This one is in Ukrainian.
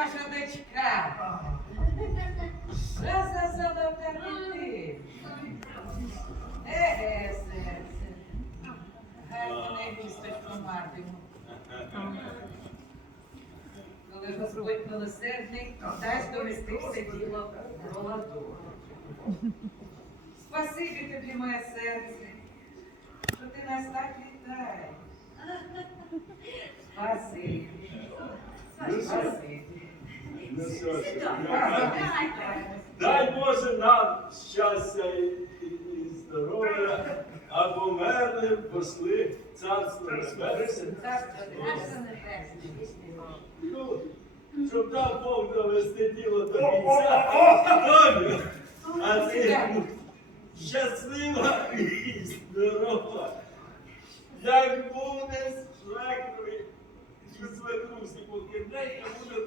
ваша дочка. Що за золота ти? Еге, серце. Гарну невісточку матиму. Коли Господь милосердний, дасть довести все діло до ладу. Спасибі тобі, моє серце, що ти нас так вітаєш. Спасибі. Спасибі. Дай. Боже нам щастя і, здоров'я, а померли, пошли царство небесне. Щоб дав Бог довести діло до кінця. А ти щаслива і здорова. Як буде свекрові, що свекрусі покидайте, буде